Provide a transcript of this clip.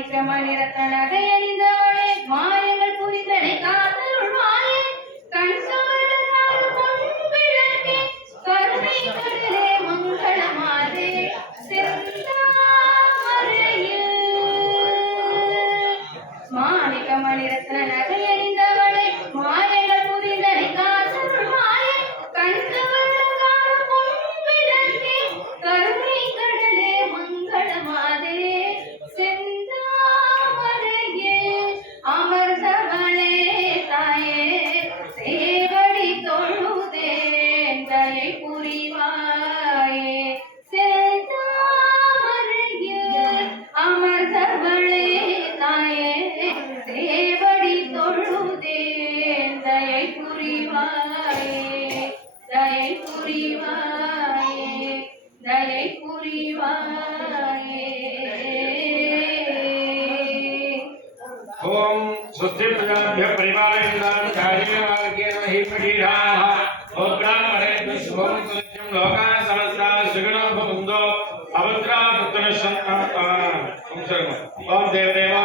மாணிக்கம நிறத்த நகை மாயங்கள் புரிந்தனை காத்தருள் மாயே கண் கருணை கடலே ओम सुस्थिरजाभ्य परिवारेन्द्रान् कार्यमार्गेण हि पीडाः भोग्रामरेभ्य शुभं तुल्यं लोकाः समस्ताः सुखिनो भवन्तु अभद्रा पुत्रः ओम देवदेवा।